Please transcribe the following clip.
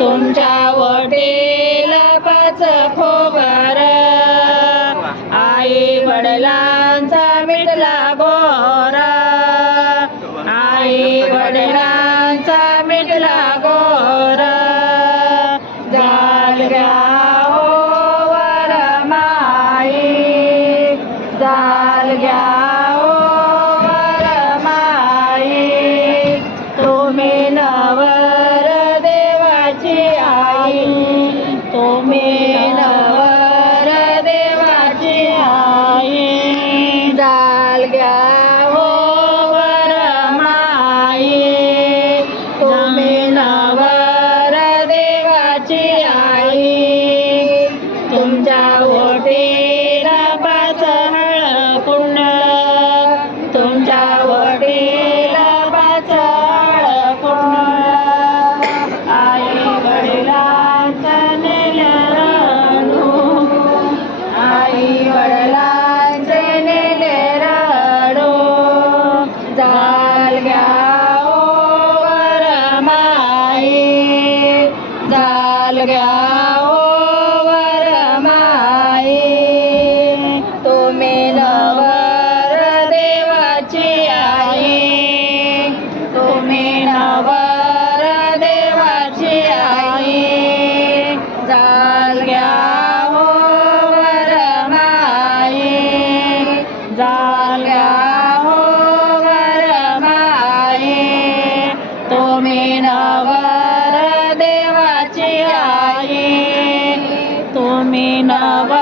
तुमच्या वटीला पाच खोबर आई वडिलांचा मिटला गोर आई वडिलांचा मिटला गोर जालग्या ओ वरमाई जालग्या ओ वरमाई तुम्ही नवर देवाची आई तुम्ही नवर देवाची आई जालग्या ओ वरमाई तुम्ही नवर देवाची आई तुमच्या ओटीला पाच हळकुंड तुमच्या ओटीला पाच हळकुंड आई वडिलांचा नेलं रडू आई वडिलांचे नेले रडू जालग्या ओ वरमाई जालग्या ओ वरमाई तुम्ही नवर देवाची आई तुम्ही नवर देवाची आई जालग्या ओ वरमाई जालग्या ओ वरमाई तुम्ही नवर देवाची आई तुम्ही नवर